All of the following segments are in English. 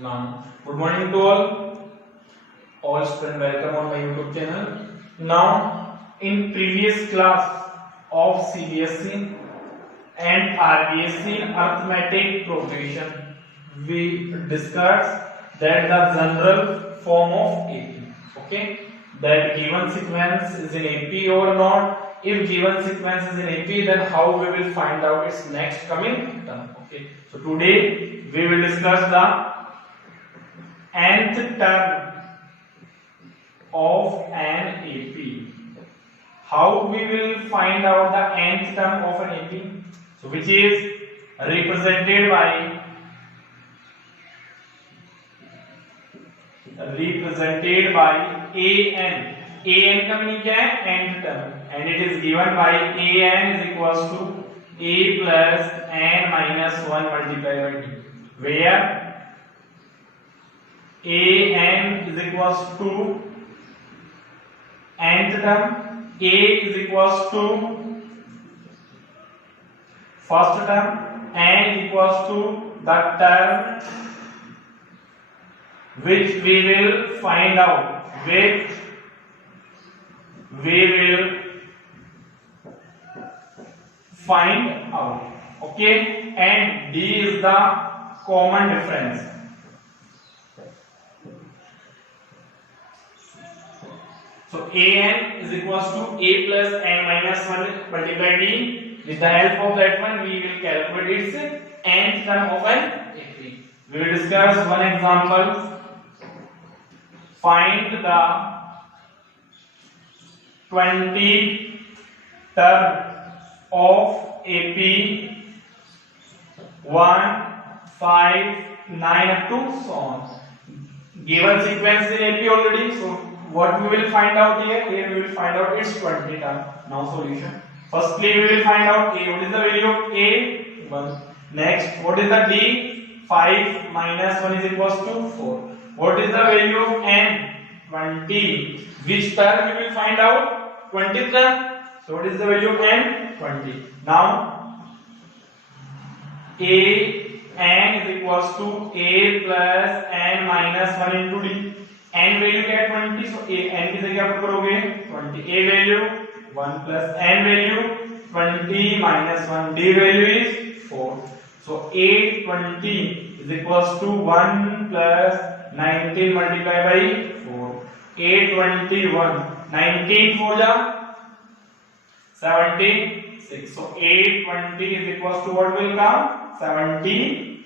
Now, good morning to all students. Welcome on my YouTube channel. Now, in previous class of CBSE and RBSE arithmetic progression, we discussed that the general form of AP. Okay, that given sequence is in AP or not. If given sequence is in AP, then how we will find out its next coming term. Okay, so today we will discuss the nth term of an AP. How we will find out the nth term of an AP? So which is represented by an. an का meaning क्या है? nth term, and it is given by an is equals to a plus n minus 1 multiplied by d, where an is equals to nth term, a is equals to first term, n is equals to the term which we will find out, okay, and d is the common difference. So an is equals to a plus n minus 1 multiplied d. With the help of that one, we will calculate its nth term of an AP. We will discuss one example. Find the 20th term of AP 1, 5, 9 up to so on. Given sequence in AP already, so what we will find out here? Here we will find out its 20 term. Now solution. Firstly, we will find out a. What is the value of a? 1. Next, what is the d? 5 minus 1 is equals to 4. What is the value of n? 20. Which term we will find out? 20th term. So what is the value of n? 20. Now, n is equals to a plus n minus 1 into d. n value क्या है? 20. So n की जगह आप करोगे 20. a value 1 plus n value 20 minus 1. d value is 4. So 820 is equals to 1 plus 19 multiplied by 4. 821. 19 4 जा 76. So 820 is equals to what will come? 77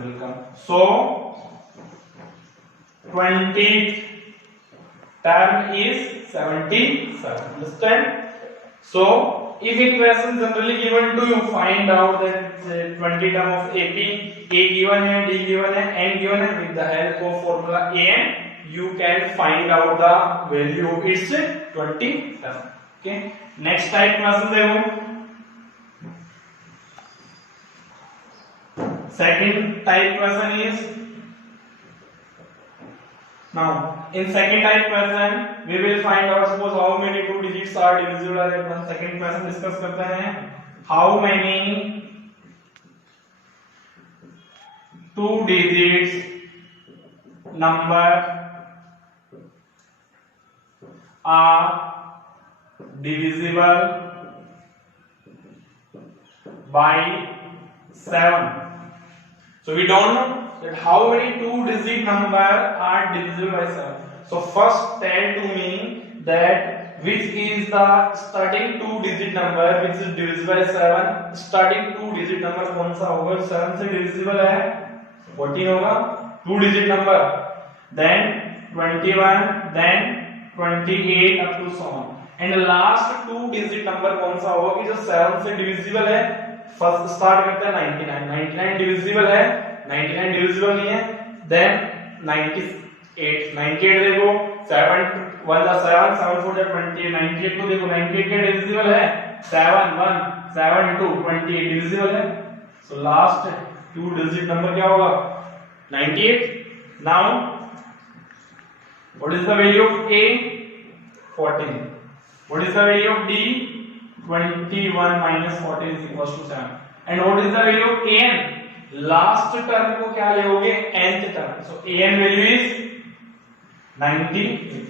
will come. So 20th term is 77. Understand? So if in question generally given to you, find out that 20 term of AP, a given है, d given है, n given है, with the help of formula an you can find out the value of its 20 term. Okay, next type question देखो. Second type question is, now in second type question we will find out suppose how many two digits are divisible at one. Second question discuss करते हैं how many two digits number are divisible by 7. So we don't know that how many two digit number are divisible by 7. So first tell to me that which is the starting two digit number which is divisible by 7. Starting two digit number कौन सा होगा? 7 से divisible है 14 होगा. Two digit number, then 21, then 28 up to so on. And last two digit number कौन सा होगा कि जो 7 से divisible है? फर्स्ट स्टार्ट करते हैं 99. 99 divisible है, 99 divisible नहीं है. Then 98. 98 देखो 7 1 दा 7 7 4 दा 20. 98 को देखो 98 क्या divisible है? 7 1 7 2 28 divisible है. So last two digit number क्या होगा? 98. Now what is the value of a? 14. What is the value of d? 21 minus 14 is equals to 7. And what is the value of an? Last term को क्या लोगे, nth term. So an value is 98.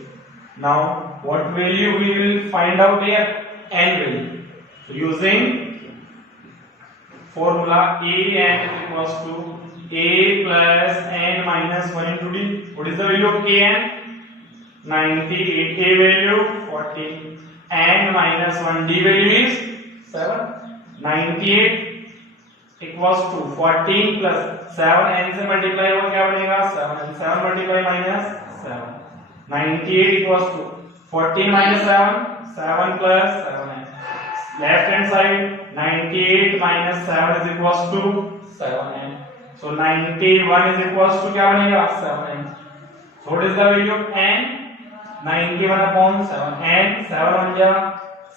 Now what value we will find out here? N value. So using formula an is equals to a plus n minus 1 into d. What is the value of an? 98. A value 14. N minus 1, d value is 7. 98 equals to 14 plus 7, n से multiply होगा क्या बनेगा 7. 7 multiply minus 7. 98 equals to 14 minus 7, 7 plus 7n. Left hand side 98 minus 7 is equals to 7n. So 91 is equals to क्या बनेगा 7n. So what is the value of n? 91 upon 7. n 7 1 जा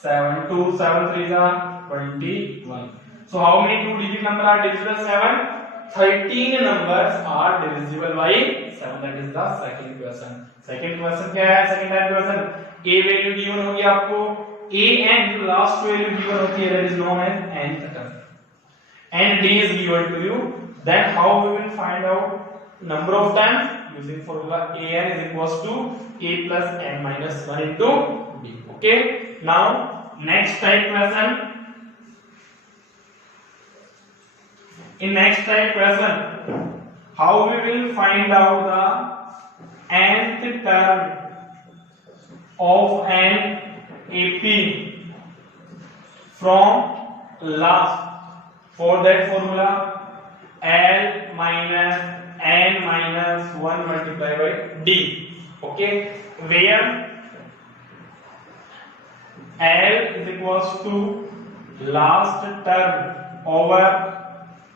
7, 2 7 3 जा 21. So how many two digit number are divisible 7? 13 numbers are divisible by 7. That is the second question. Second question क्या है, second type question. a value given होगी आपको, a and last value given होती है, that is known as nth term, and d is given to you. Then how we will find out number of times? Using formula an is equals to a plus n minus 1 into d. Okay, now next type question. In next type question, how we will find out the nth term of an AP from last. For that formula L minus n minus 1 multiplied by d. Okay, where L is equals to last term over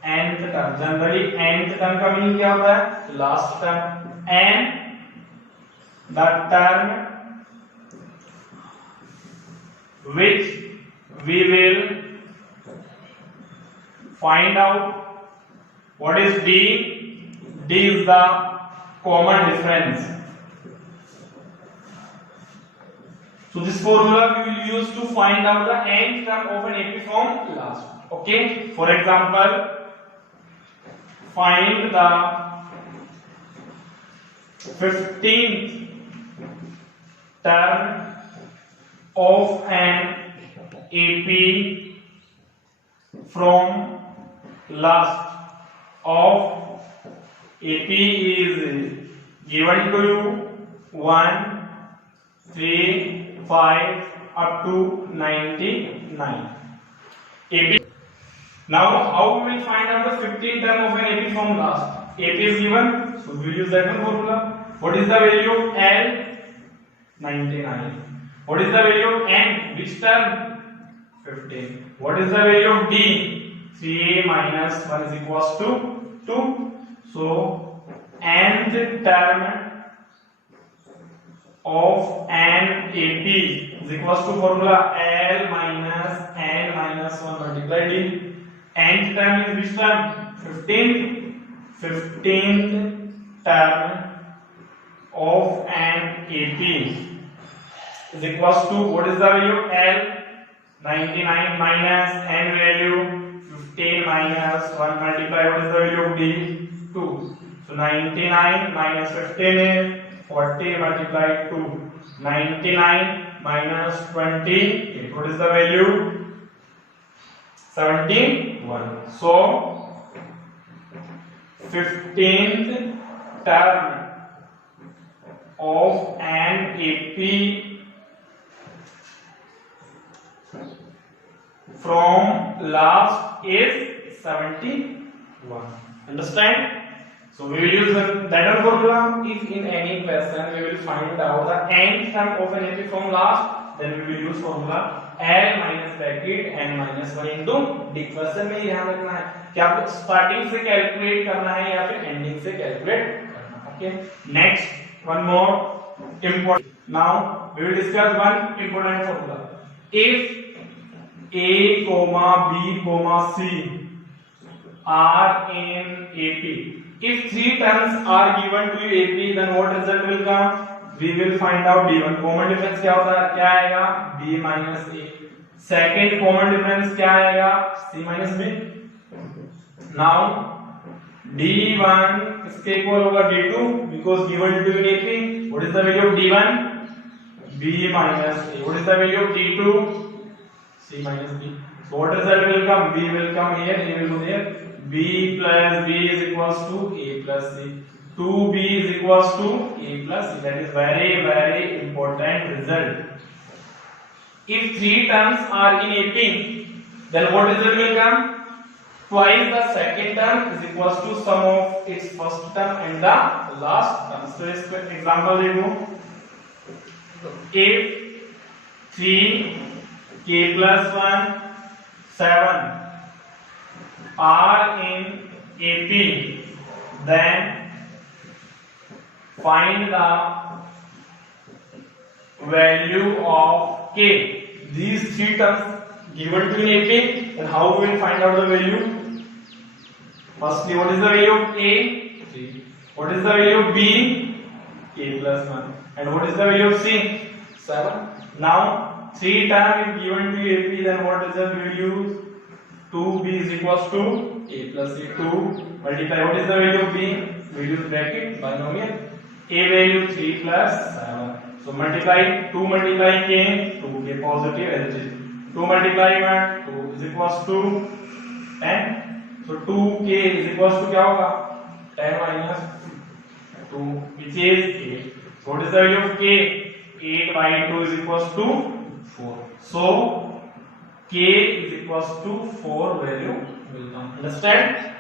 nth term. Generally nth term का meaning क्या होता है, last term, and the term which we will find out. What is d? D is the common difference. So this formula we will use to find out the nth term of an AP from last. Okay, for example, find the 15th term of an AP from last of AP is given to you 1, 3, 5 up to 99. AP. Now how we will find out the 15th term of an AP from last? AP is given, so we will use that one formula. What is the value of L? 99. What is the value of N? Which term? 15. What is the value of D? 3a minus 1 is equals to 2. So nth term of an AP is equals to formula L minus n minus 1 multiplied D. Nth term is which term? 15th. 15th term of an AP is equals to, what is the value of L? 99 minus n value 15 minus 1 multiply, what is the value of D? 2. So 99 minus 15 is 40 multiplied 2. 99 minus 20, what is the value? 71. So 15th term of an AP from last is 71. Understand? So we will use that formula. If in any question we will find out the nth term of an AP from last, then we will use formula L minus bracket n minus 1 into D. Question में ध्यान रखना है कि आपको starting से calculate करना है या फिर एंडिंग से कैलकुलेट करना है. Okay, next one more important. Now we will discuss one important formula. If A, B, C are in AP, if three terms are given to you AP, then what result will come? We will find out D1. Common difference क्या होता है? क्या आएगा? B minus A. Second common difference क्या आएगा? C minus B. Now D1 किसके equal होगा D2 because given to in AP. What is the value of D1? B minus A. What is the value of D2? C minus B. So what result will come? B will come here, A will go there. B plus B is equals to A plus C. 2B is equals to A plus C. That is very very important result. If three terms are in AP, then what result will come? Twice the second term is equals to sum of its first term and the last term. So इस example देखो, if 3k plus 1 7 are in AP, then find the value of k. These three terms given to in AP, then how we will find out the value? Firstly, what is the value of A? 3. What is the value of B? K plus 1. And what is the value of C? 7. Now, 3 term is given to AP, then what result we will use? 2B is equals to A plus C. 2 multiply. What is the value of B? We use bracket, binomial. A value 3 plus 7. So multiply 2 multiply K, 2K positive as it is. 2 multiply 1, 2 is equals to 10. So 2k is equals to क्या होगा? 10 minus 2, which is 8. So what is the value of k? 8 by 2 is equals to 4. So k is equals to 4 value will come. Understand?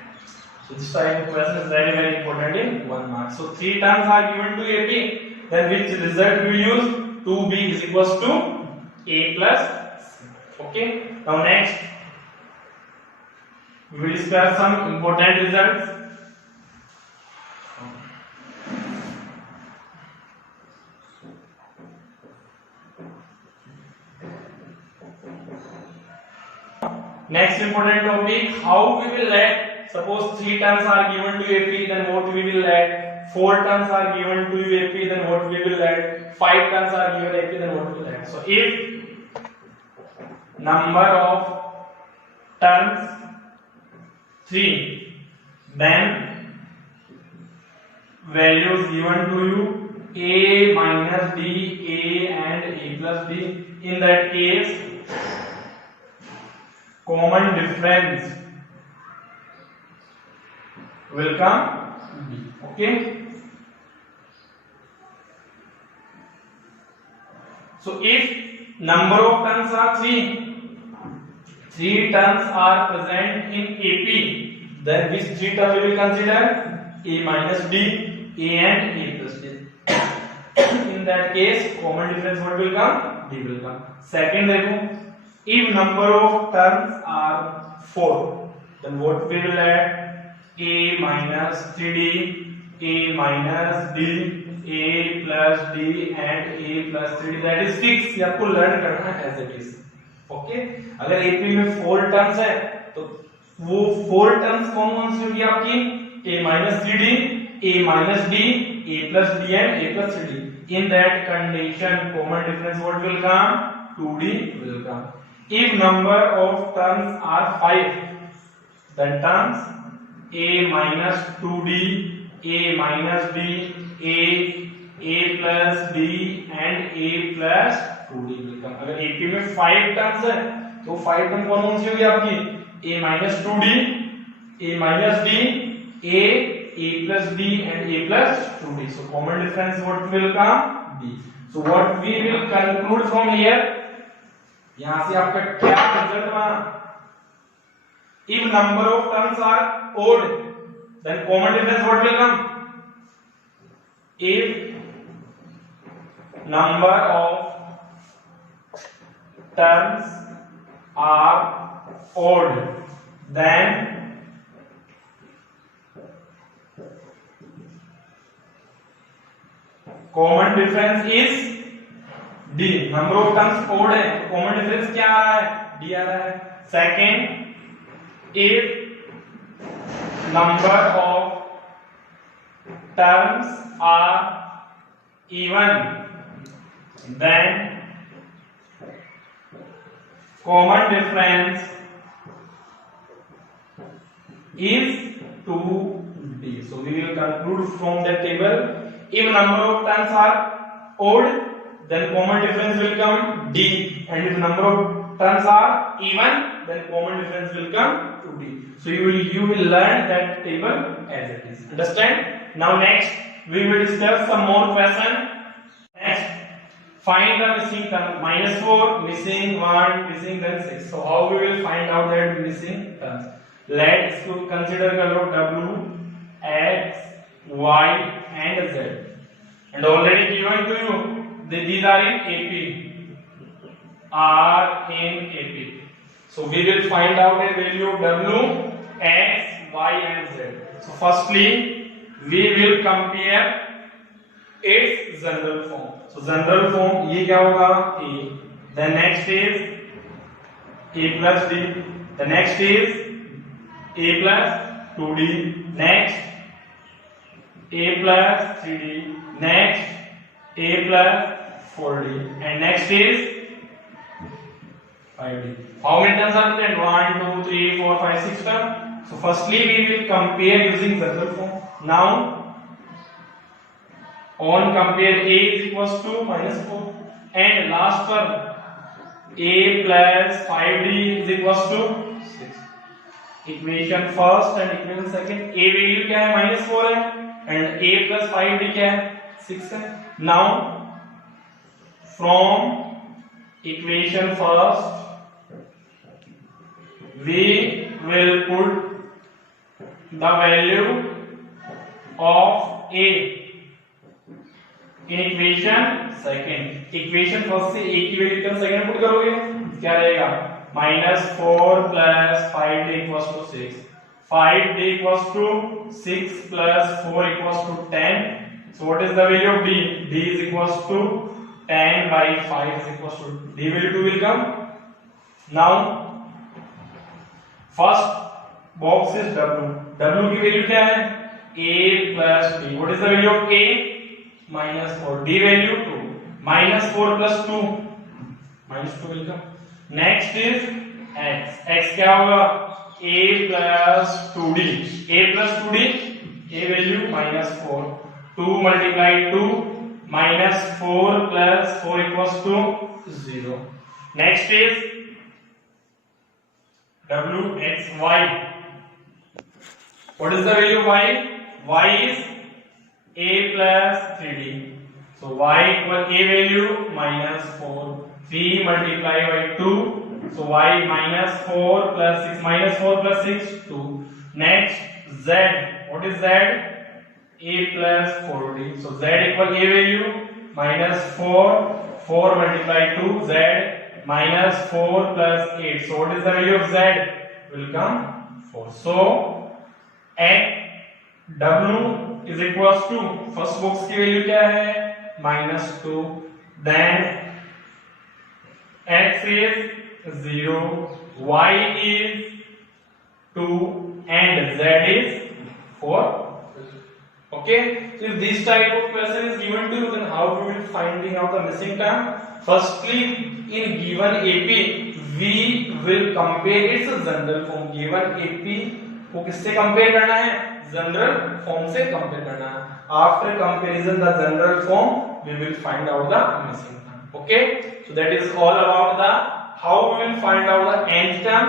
So this type of question is very very important in 1 mark. So 3 terms are given to AP. Then which result we will use? 2b is equals to a plus c. Okay. Now next. We will discuss some important results. Next important topic, how we will add. Suppose 3 terms are given to AP, then what we will add? 4 terms are given to AP, then what we will add? 5 terms are given AP, then what we will add? So if number of terms 3, then values given to you A minus D, A and A plus D. In that case, common difference will come B. Okay. So if number of terms are 3 terms are present in AP, then which 3 term we will consider? A minus D, A and A plus D. In that case, common difference what will come? D will come. Second देखो, if number of terms are 4, then what we will add? A minus 3D, A minus D, A plus D and A plus 3D. That is fixed. ये आपको learn करना है as it is. Okay अगर AP में 4 terms है तो वो 4 terms कौन कौन सी होगी आपकी? a minus 3d, a minus d, a plus d and a plus 3d. In that condition, common difference what will come? 2d will come. If number of terms are 5, then terms a minus 2d, a minus d, a plus d and a plus 2d will come. अगर AP में 5 terms है तो 5 term कौन कौन सी होगी आपकी? a minus 2d, a minus d, a plus d and a plus 2d. So common difference what will come? D. So what we will conclude from here? यहाँ से आपका क्या रिजल्ट बना? If number of terms are odd, then common difference what will come? If number of terms are odd, then common difference is D. Number of terms odd है तो common difference क्या आ रहा है? D आ रहा है. Second, if number of terms are even, then common difference is 2D. D. So we will conclude from the table, if number of turns are odd, then common difference will come D, and if number of turns are even, then common difference will come to D. So you will learn that table as it is. Understand? Now next we will discuss some more question. Next, find the missing term. -4, missing 1, missing then 6. So how we will find out that missing terms? Let's consider W, X, Y and Z. And already given to you, these are in AP. Are in AP. So we will find out a value of W, X, Y and Z. So firstly, we will compare its general form. So general form ये क्या होगा? A. The next is A plus D. The next is A plus 2D. Next A plus 3D. Next A plus 4D. And next is 5D. How many terms are there? 1, 2, 3, 4, 5, 6 terms. So firstly we will compare using general form. Now on compare A is equals to -4 and last term A plus 5D is equals to 6. Equation first and equation second, A value क्या है? -4 है and A plus 5D क्या है? 6 है. Now from equation first we will put the value of A in equation second. Equation first से A की value equation second put करोगे, क्या रहेगा? -4 plus 5D equals to 6. 5D equals to 6 plus 4 equals to 10. So what is the value of D? D is equals to 10 by 5 is equals to D value 2 will come. Now first box is W. W की value क्या है? A plus D. What is the value of A? -4. D value 2. -4 plus 2. -2 will come. Next is X. X क्या होगा? A plus 2D. A plus 2D. A value -4. 2 multiply 2. -4 plus 4 equals to 0. Next is W X Y. What is the value of Y? Y is A plus 3D. So Y equal A value -4. 3 multiply by 2. So Y -4 plus 6. -4 plus 6 2. Next Z. What is Z? A plus 4D. So Z equal A value -4. 4 multiply 2. Z -4 plus 8. So what is the value of Z? Will come 4. So X W is equals to first box की value क्या है? -2. Then X is 0, Y is 2 and Z is 4. Okay, so if this type of question is given to you, then how we will finding out the missing term? Firstly, in given AP we will compare its general form. Given AP को किससे compare करना है? General form से compare करना है. After comparison the general form, we will find out the missing term. Okay, so that is all about the how we will find out the nth term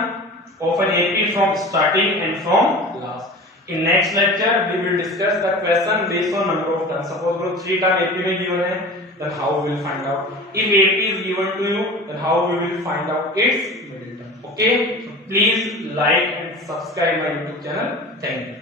of an AP from starting and from last. In next lecture we will discuss the question based on number of terms. Suppose bro 3 term AP में given है, then how we will find out? If AP is given to you, then how we will find out its middle term? Okay, so please like and subscribe my YouTube channel. Thank you.